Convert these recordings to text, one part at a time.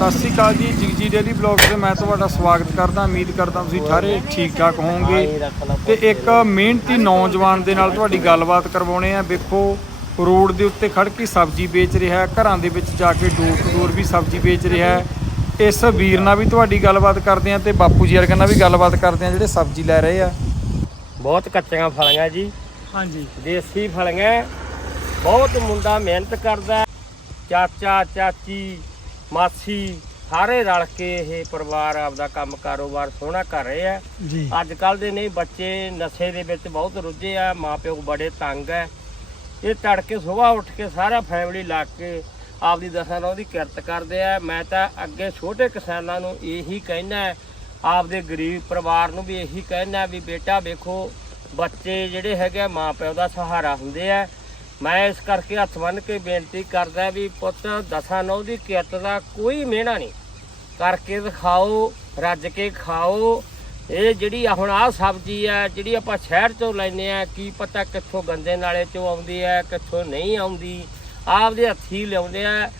ਸਤਿ ਸ੍ਰੀ ਅਕਾਲ ਜੀ ਜਗਜੀ daily blogs ਤੇ ਮੈਂ ਤੁਹਾਡਾ ਸਵਾਗਤ ਕਰਦਾ ਉਮੀਦ ਕਰਦਾ ਤੁਸੀਂ ਸਾਰੇ ਠੀਕ ਠਾਕ ਹੋਵੋਗੇ। ਤੇ ਇੱਕ ਮਿਹਨਤੀ ਨੌਜਵਾਨ ਦੇ ਨਾਲ ਤੁਹਾਡੀ ਗੱਲਬਾਤ ਕਰਵਾਉਣੇ ਆ। ਵੇਖੋ ਰੋਡ ਦੇ ਉੱਤੇ ਖੜ ਕੇ ਸਬਜ਼ੀ ਵੇਚ ਰਿਹਾ ਹੈ ਘਰਾਂ ਦੇ ਵਿੱਚ ਜਾ ਕੇ ਡੋਰ ਟੂ ਡੋਰ ਵੀ ਸਬਜ਼ੀ ਵੇਚ ਰਿਹਾ ਹੈ। ਇਸ ਵੀਰ ਨਾਲ ਵੀ ਤੁਹਾਡੀ ਗੱਲਬਾਤ ਕਰਦੇ ਆ ਤੇ ਬਾਪੂ ਜੀ ਵਰਗਿਆਂ ਨਾਲ ਵੀ ਗੱਲਬਾਤ ਕਰਦੇ ਆ ਜਿਹੜੇ ਸਬਜ਼ੀ ਲੈ ਰਹੇ ਆ। ਬਹੁਤ ਕੱਚੀਆਂ ਫਲੀਆਂ ਜੀ। ਹਾਂਜੀ। ਦੇਸੀ ਫਲੀਆਂ। ਬਹੁਤ ਮੁੰਡਾ ਮਿਹਨਤ ਕਰਦਾ। ਚਾਚਾ ਚਾਚੀ ਮਾਸੀ ਸਾਰੇ ਰਲ ਕੇ ਇਹ ਪਰਿਵਾਰ ਆਪਦਾ ਕੰਮ ਕਾਰੋਬਾਰ ਸੋਹਣਾ ਕਰ ਰਹੇ ਆ। ਜੀ। ਅੱਜ ਕੱਲ ਦੇ ਨਹੀਂ ਬੱਚੇ ਨਸ਼ੇ ਦੇ ਵਿੱਚ ਬਹੁਤ ਰੁੱਝੇ ਆ ਮਾਪਿਓ ਬੜੇ ਤੰਗ ਆ। ਇਹ ਤੜਕੇ ਸਵੇਰ ਉੱਠ ਕੇ ਸਾਰਾ ਫੈਮਿਲੀ ਲਾ ਕੇ ਆਪਦੀ ਦਸਾਂ ਨਾਲ ਉਹਦੀ ਕਿਰਤ ਕਰਦੇ ਆ। ਮੈਂ ਤਾਂ ਅੱਗੇ ਛੋਟੇ ਕਿਸਾਨਾਂ ਨੂੰ ਇਹੀ ਕਹਿਣਾ ਆਪਦੇ ਗਰੀਬ ਪਰਿਵਾਰ ਨੂੰ ਵੀ ਇਹੀ ਕਹਿਣਾ ਵੀ ਬੇਟਾ ਵੇਖੋ ਬੱਚੇ ਜਿਹੜੇ ਹੈਗੇ ਆ, ਮਾਂ ਪਿਓ ਦਾ ਸਹਾਰਾ ਹੁੰਦੇ ਆ। ਮੈਂ ਇਸ ਕਰਕੇ ਹੱਥ ਬੰਨ੍ਹ ਕੇ ਬੇਨਤੀ ਕਰਦਾ ਵੀ ਪੁੱਤ ਦਸਾਂ ਨੌ ਦੀ ਕਿਰਤ ਦਾ ਕੋਈ ਮਿਹਣਾ ਨਹੀਂ। ਕਰਕੇ ਦਿਖਾਓ, ਰੱਜ ਕੇ ਖਾਓ। ਇਹ ਜਿਹੜੀ ਆ ਹੁਣ ਆਹ ਸਬਜ਼ੀ ਆ, ਜਿਹੜੀ ਆਪਾਂ ਸ਼ਹਿਰ ਚੋਂ ਲੈਨੇ ਆ, ਕੀ ਪਤਾ ਕਿੱਥੋਂ ਗੰਦੇ ਨਾਲੇ ਚੋਂ ਆਉਂਦੀ ਆ, ਕਿੱਥੋਂ ਨਹੀਂ ਆਉਂਦੀ। ਆਪਦੇ ਹੱਥੀ ਲਿਆਉਂਦੇ ਆ।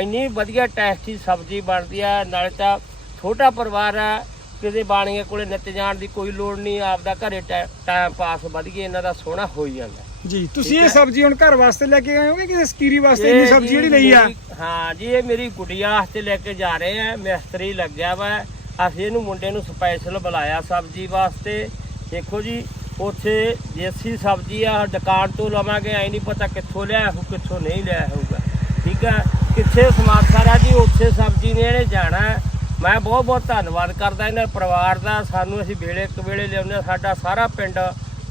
ਇੰਨੀ ਵਧੀਆ ਟੈਸਟੀ ਸਬਜ਼ੀ ਬਣਦੀ ਆ, ਨਾਲੇ ਤਾਂ ਛੋਟਾ ਪਰਿਵਾਰ ਆ, ਕਿਸੇ ਬਾਣੀਆਂ ਕੋਲੇ ਨਿੱਤ ਜਾਣ ਦੀ ਕੋਈ ਲੋੜ ਨਹੀਂ, ਆਪਦਾ ਘਰੇ ਟਾਈਮ ਪਾਸ ਵਧੀਆ ਇਹਨਾਂ ਦਾ ਸੋਹਣਾ ਹੋਈ ਜਾਂਦਾ। ਜੀ ਤੁਸੀਂ ਇਹ। ਸਬਜ਼ੀ ਹੁਣ ਘਰ ਵਾਸਤੇ ਲੈ ਕੇ ਆਏ ਹੋਗੇ ਕਿ ਸਕੀਰੀ ਵਾਸਤੇ? ਇਹ ਸਬਜ਼ੀ ਜਿਹੜੀ ਲਈ ਆ? ਮੇਰੀ- ਹਾਂ ਜੀ ਇਹ ਮੇਰੀ ਗੁੱਡੀਆਂ ਵਾਸਤੇ ਲੈ ਕੇ ਜਾ ਰਹੇ ਆ। ਮਿਸਤਰੀ ਲੱਗਿਆ ਵਾ। ਅਸੀਂ ਇਹਨੂੰ ਮੁੰਡੇ ਨੂੰ ਸਪੈਸ਼ਲ ਬੁਲਾਇਆ ਸਬਜ਼ੀ ਵਾਸਤੇ। ਦੇਖੋ ਜੀ ਉੱਥੇ ਦੇਸੀ ਸਬਜ਼ੀ ਆ ਦੁਕਾਨ ਤੋਂ ਲਵਾਂਗੇ। ਐ ਨਹੀਂ ਪਤਾ ਕਿੱਥੋਂ ਲਿਆ ਹੋ ਕਿੱਥੋਂ ਨਹੀਂ ਲਿਆ ਹੋਊਗਾ। ਠੀਕ ਹੈ ਕਿੱਥੇ ਸਮਾਰਥਾ ਆ ਜੀ ਉੱਥੇ ਸਬਜ਼ੀ ਨੇ ਇਹਨੇ ਜਾਣਾ। ਹੈ। ਮੈਂ ਬਹੁਤ ਬਹੁਤ ਧੰਨਵਾਦ ਕਰਦਾ ਇਹਨਾਂ ਪਰਿਵਾਰ ਦਾ। ਸਾਨੂੰ ਅਸੀਂ ਵੇਲੇ ਇੱਕ ਵੇਲੇ ਲਿਆਉਂਦੇ ਹਾਂ। ਸਾਡਾ ਸਾਰਾ ਪਿੰਡ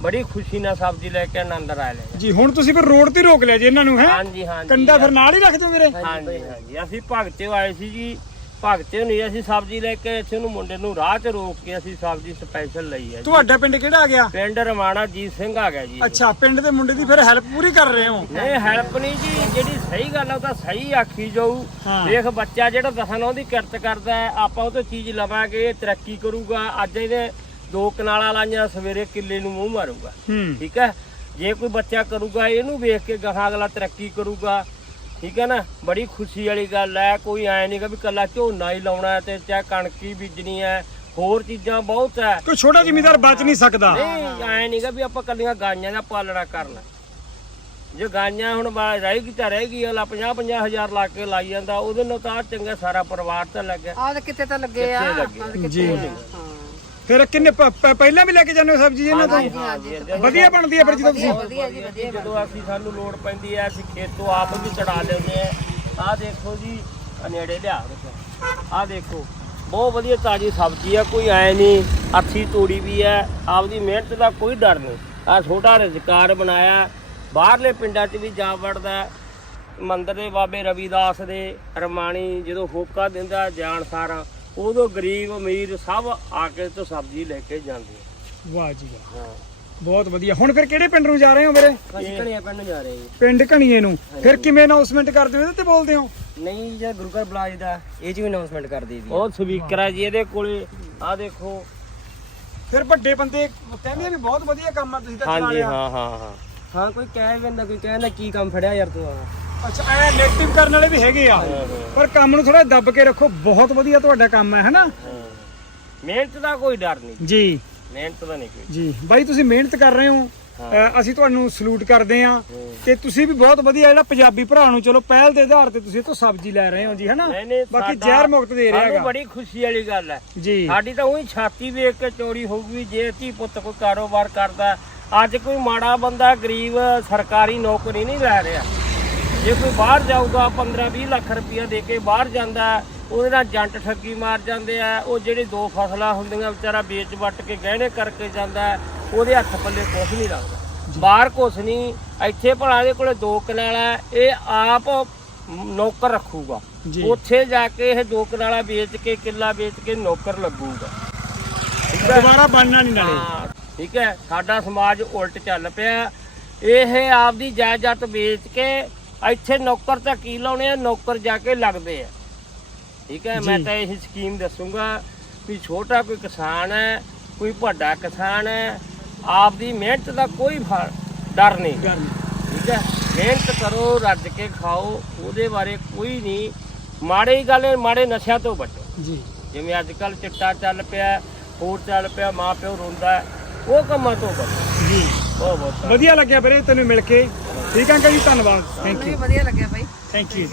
ਬੜੀ ਖੁਸ਼ੀ ਨਾਲ ਸਬਜ਼ੀ ਲੈ ਕੇ ਆਨੰਦ ਰਾਇ ਲੈ ਜੀ ਹੁਣ ਤੁਸੀਂ ਫਿਰ ਰੋਡ ਤੇ ਰੋਕ ਲਿਆ ਜੀ ਇਹਨਾਂ ਨੂੰ ਹੈ? ਹਾਂਜੀ ਹਾਂਜੀ ਕੰਡਾ ਫਿਰ ਨਾਲ ਹੀ ਰੱਖ ਦਿਓ ਮੇਰੇ? ਹਾਂਜੀ ਹਾਂਜੀ। ਅਸੀਂ ਭਗਤੇ ਆਏ ਸੀ ਜੀ। ਭਗਤੇ ਨਹੀਂ ਅਸੀਂ ਸਬਜ਼ੀ ਲੈ ਕੇ ਇੱਥੇ ਨੂੰ ਮੁੰਡੇ ਨੂੰ ਰਾਹ 'ਚ ਰੋਕ ਕੇ ਅਸੀਂ ਸਬਜ਼ੀ ਸਪੈਸ਼ਲ ਲਈ ਹੈ ਤੁਹਾਡਾ ਪਿੰਡ ਕਿਹੜਾ ਆ ਗਿਆ? ਪਿੰਡ ਰਮਾਣਾ ਜੀਤ ਸਿੰਘ ਆ ਗਿਆ ਜੀ। ਅੱਛਾ ਪਿੰਡ ਦੇ ਮੁੰਡੇ ਦੀ ਫਿਰ ਹੈਲਪ ਪੂਰੀ ਕਰ ਰਹੇ ਹੋ? ਨਹੀਂ ਹੈਲਪ ਨਹੀਂ ਜੀ ਜਿਹੜੀ ਸਹੀ ਗੱਲ ਆ ਉਹ ਤਾਂ ਸਹੀ ਆਖੀ ਜਾਊ। ਦੇਖ ਬੱਚਾ ਜਿਹੜਾ ਦਸਾਂ ਉਹਦੀ ਕਿਰਤ ਕਰਦਾ ਆਪਾਂ ਉਹ ਤੋਂ ਚੀਜ਼ ਲਵਾਂਗੇ ਤਰੱਕੀ ਕਰੂਗਾ ਅੱਜ ਇਹਦੇ ਦੋ ਕਨਾਲਾਂ ਲਾਈਆਂ ਸਵੇਰੇ ਕਿੱਲੇ ਨੂੰ ਮੂੰਹ ਮਾਰੂਗਾ। ਹੂੰ। ਠੀਕ ਹੈ? ਜੇ ਕੋਈ ਬੱਚਾ ਕਰੂਗਾ ਇਹਨੂੰ ਵੇਖ ਕੇ ਗਾਹਾਂ ਅਗਲਾ ਤਰੱਕੀ ਕਰੂਗਾ। ਠੀਕ ਹੈ ਨਾ? ਬੜੀ ਖੁਸ਼ੀ ਵਾਲੀ ਗੱਲ ਹੈ ਕੋਈ ਐ ਨਹੀਂਗਾ ਵੀ ਕੱਲਾ ਝੋਨਾ ਹੀ ਲਾਉਣਾ ਹੈ ਤੇ ਚਾਹੇ ਕਣਕ ਹੀ ਬੀਜਣੀ ਹੈ ਹੋਰ ਚੀਜ਼ਾਂ ਬਹੁਤ ਹੈ। ਕੋਈ ਛੋਟਾ ਜ਼ਿਮੀਦਾਰ ਬਚ ਨਹੀਂ ਸਕਦਾ। ਨਹੀਂ ਐ ਨਹੀਂਗਾ ਵੀ ਆਪਾਂ ਕੱਲੀਆਂ ਗਾਈਆਂ ਦਾ ਪਾਲਣਾ ਕਰਨਾ। ਜੇ ਗਾਈਆਂ ਹੁਣ ਬਾ- ਰਹੇਗੀ ਤਾਂ ਰਹੇਗੀ ਅਗਲਾ 50 50 ਹਜ਼ਾਰ ਲਾ ਕੇ ਲਾਈ ਜਾਂਦਾ ਉਹਦੇ ਨਾਲ ਤਾਂ ਚੰਗਾ ਸਾਰਾ ਪਰਿਵਾਰ ਤਾਂ ਲੱਗਿਆ। ਆਹ ਤਾਂ ਕਿਤੇ ਤਾਂ ਲੱਗੇ ਆ? ਆਹ ਤਾਂ ਜੀ। ਕਿੱਥੇ ਆ, ਹਾਂ। ਫਿਰ ਕਿੰਨੇ ਪ- ਪ- ਪਹਿਲਾਂ ਵੀ ਲੈ ਕੇ ਜਾਂਦੇ ਹੋ ਸਬਜ਼ੀ ਇਹਨਾਂ ਤੋਂ? ਵਧੀਆ ਬਣਦੀ ਹੈ ਫਿਰ ਜਦੋਂ ਤੁਸੀਂ? ਵਧੀਆ ਜੀ ਵਧੀਆ ਜਦੋਂ ਅਸੀਂ ਸਾਨੂੰ ਲੋੜ ਪੈਂਦੀ ਹੈ ਅਸੀਂ ਖੇਤੋਂ ਆਪ ਵੀ ਚੜਾ ਲੈਂਦੇ ਆ ਆਹ ਦੇਖੋ ਜੀ ਆਹ ਨੇੜੇ ਲਿਆ ਆਹ ਦੇਖੋ ਬਹੁਤ ਵਧੀਆ ਤਾਜੀ ਸਬਜ਼ੀ ਆ ਕੋਈ ਐ ਨਹੀਂ ਅੱਥੀ ਤੋੜੀ ਵੀ ਹੈ ਆਪਦੀ ਮਿਹਨਤ ਦਾ ਕੋਈ ਡਰ ਨਹੀਂ। ਆ ਛੋਟਾ ਰੁਜ਼ਗਾਰ ਬਣਾਇਆ ਬਾਹਰਲੇ ਪਿੰਡਾਂ 'ਚ ਵੀ ਜਾ ਵੜਦਾ। ਮੰਦਰ ਦੇ ਬਾਬੇ ਰਵੀਦਾਸ ਦੇ ਰਮਾਣੀ ਜਦੋਂ ਹੋਕਾ ਦਿੰਦਾ ਜਾਣ ਸਾਰਾ ਉਦੋਂ ਗਰੀਬ ਅਮੀਰ ਸਭ ਆ ਕੇ ਤੋਂ ਸਬਜ਼ੀ ਲੈ ਕੇ ਜਾਂਦੇ ਆ। ਵਾਹ ਜੀ ਵਾਹ। ਹਾਂ। ਬਹੁਤ ਵਧੀਆ। ਹੁਣ ਫਿਰ ਕਿਹੜੇ ਪਿੰਡ ਨੂੰ ਜਾ ਰਹੇ ਹੋ ਵੀਰੇ? ਅਸੀਂ ਘਣੀਆਂ ਪਿੰਡ ਜਾ ਰਹੇ ਪਿੰਡ ਘਣੀਏ ਨੂੰ। ਫਿਰ ਕਿਵੇਂ ਅਨਾਉਂਸਮੈਂਟ ਕਰਦੇ ਹੋ? ਇਹਦੇ ਤੇ ਬੋਲਦੇ ਹੋ। ਨਹੀਂ ਜੇ ਗੁਰੂ ਘਰ ਬਲਾਜ ਦਾ ਇਹ ਚ ਵੀ ਅਨਾਉਂਸਮੈਂਟ ਕਰ ਦਈਦੀ ਉਹ ਸਪੀਕਰ ਆ ਜੀ ਇਹਦੇ ਕੋਲੇ ਆ ਦੇਖੋ। ਫਿਰ ਵੱਡੇ ਬੰਦੇ ਕਹਿੰਦੇ ਆ ਵੀ ਬਹੁਤ ਵਧੀਆ ਕੰਮ ਆ ਤੁਸੀਂ ਤਾਂ ਚਲਾ ਹਾਂਜੀ ਲਿਆ। ਹਾਂ ਹਾਂ ਹਾਂ। ਹਾਂ ਕੋਈ ਕਹਿ ਵੀ ਦਿੰਦਾ ਕੋਈ ਕਹਿੰਦਾ ਕੀ ਕੰਮ ਫੜਿਆ ਯਾਰ ਤੂੰ ਆ। ਅੱਛਾ ਐ ਨੈਗੇਟਿਵ ਕਰਨ ਵਾਲੇ ਵੀ ਹੈਗੇ ਆ। ਪਰ ਕੰਮ ਨੂੰ ਥੋੜਾ ਦੱਬ ਕੇ ਰੱਖੋ ਬਹੁਤ ਵਧੀਆ ਤੁਹਾਡਾ ਕੰਮ ਹੈ ਹੈਨਾ? ਮਿਹਨਤ ਦਾ ਕੋਈ ਡਰ ਨਹੀਂ। ਜੀ। ਮਿਹਨਤ ਦਾ ਨਹੀਂ ਕੋਈ। ਜੀ। ਬਾਈ ਤੁਸੀਂ ਮਿਹਨਤ ਕਰ ਰਹੇ ਹੋ। ਅ, ਅਸੀਂ ਤੁਹਾਨੂੰ ਸਲੂਟ ਕਰਦੇ ਆ ਤੇ ਤੁਸੀਂ ਵੀ ਬਹੁਤ ਵਧੀਆ ਜਿਹੜਾ ਪੰਜਾਬੀ ਭਰਾ ਨੂੰ ਚਲੋ ਪਹਿਲ ਦੇ ਆਧਾਰ ਤੇ ਤੁਸੀਂ ਇਹ ਤੋਂ ਸਬਜ਼ੀ ਲੈ ਰਹੇ ਹੋ ਜੀ ਹੈਨਾ? ਨਹੀਂ ਨਹੀਂ ਬਾਕੀ ਸਾਡਾ- ਜ਼ਹਿਰ ਮੁਕਤ ਦੇ ਰਿਹਾ ਸਾਨੂੰ ਹੈਗਾ ਬੜੀ ਖੁਸ਼ੀ ਵਾਲੀ ਗੱਲ ਹੈ। ਜੀ। ਸਾਡੀ ਤਾਂ ਉਹੀ ਛਾਤੀ ਵੇਖ ਕੇ ਚੋਰੀ ਹੋਊਗੀ ਜੇ ਧੀ ਪੁੱਤ ਕੋਈ ਕਾਰੋਬਾਰ ਕਰਦਾ। ਅੱਜ ਕੋਈ ਮਾੜਾ ਬੰਦਾ ਗਰੀਬ ਸਰਕਾਰੀ ਨੌਕਰੀ ਨਹੀਂ ਲੈ ਰਿਹਾ। ਜੇ ਕੋਈ ਬਾਹਰ ਜਾਊਗਾ 15 20 ਲੱਖ ਰੁਪਇਆ ਦੇ ਕੇ ਬਾਹਰ ਜਾਂਦਾ ਉਹਦੇ ਨਾਲ ਜੰਟ ਠੱਗੀ ਮਾਰ ਜਾਂਦੇ ਆ ਉਹ ਜਿਹੜੇ ਦੋ ਫਸਲਾਂ ਹੁੰਦੀਆਂ ਵਿਚਾਰਾ ਵੇਚ ਵੱਟ ਕੇ ਗਹਿਣੇ ਕਰਕੇ ਜਾਂਦਾ ਉਹਦੇ ਹੱਥ ਪੱਲੇ ਕੁਝ ਨਹੀਂ ਲੱਗਦਾ। ਬਾਹਰ ਕੁਛ ਨਹੀਂ ਇੱਥੇ ਭਲਾ ਇਹਦੇ ਕੋਲੇ ਦੋ ਕਨਾਲਾ ਇਹ ਆਪ ਨੌਕਰ ਰੱਖੂਗਾ। ਉੱਥੇ ਜਾ ਕੇ ਇਹ ਦੋ ਕਨਾਲਾ ਵੇਚ ਕੇ ਕਿੱਲਾ ਵੇਚ ਕੇ ਨੌਕਰ ਲੱਗੂਗਾ। ਦੁਬਾਰਾ ਬਣਨਾ ਨਹੀਂ ਨਾਲੇ। ਠੀਕ ਹੈ? ਸਾਡਾ ਸਮਾਜ ਉਲਟ ਚੱਲ ਪਿਆ। ਇਹ ਆਪਦੀ ਜਾਇਦਾਦ ਵੇਚ ਕੇ ਇੱਥੇ ਨੌਕਰ ਤਾਂ ਕੀ ਲਾਉਣੇ ਆ? ਨੌਕਰ ਜਾ ਕੇ ਲੱਗਦੇ ਆ। ਠੀਕ ਹੈ ਮੈਂ। ਤਾਂ ਇਹ ਸਕੀਮ ਦੱਸੂਗਾ ਵੀ ਛੋਟਾ ਕੋਈ ਕਿਸਾਨ ਹੈ ਕੋਈ ਵੱਡਾ ਕਿਸਾਨ ਹੈ ਆਪਦੀ ਮਿਹਨਤ ਦਾ ਕੋਈ ਡਰ ਨਹੀਂ। ਠੀਕ ਹੈ ਮਿਹਨਤ ਕਰੋ ਰੱਜ ਕੇ ਖਾਓ ਉਹਦੇ ਬਾਰੇ ਕੋਈ ਨਹੀਂ। ਮਾੜੇ ਹੀ ਗੱਲ ਮਾੜੇ ਨਸ਼ਿਆਂ ਤੋਂ ਬਚੋ। ਜੀ। ਜਿਵੇਂ ਅੱਜ ਕੱਲ ਚਿੱਟਾ ਚੱਲ ਪਿਆ ਹੋਰ ਚੱਲ ਪਿਆ ਮਾਂ ਪਿਓ ਰੋਂਦਾ ਉਹ ਕੰਮਾਂ ਤੋਂ ਬਚੋ। ਜੀ। ਬਹੁਤ ਬਹੁਤ ਵਧੀਆ ਲੱਗਿਆ ਵੀਰੇ ਤੈਨੂੰ ਮਿਲ ਕੇ। ਠੀਕ ਹੈ ਅੰਕਲ ਜੀ ਧੰਨਵਾਦ। ਥੈਂਕ ਯੂ ਵਧੀਆ ਲੱਗਿਆ ਬਾਈ। Thank you